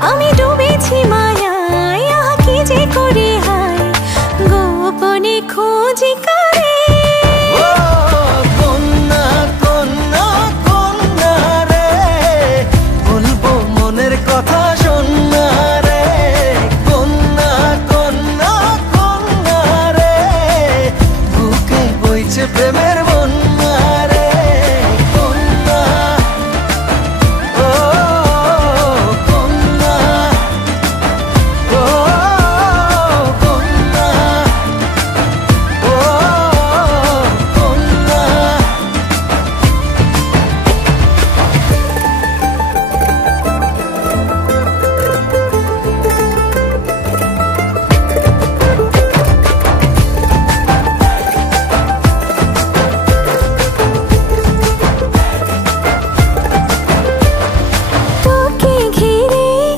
আমি ডুবেছি মায়ায়, আহা কি যে করি হায়, গোপনে খোঁজি কারে। ও কন্যা কন্যা কন্যা রে, বলবো মনের কথা শোন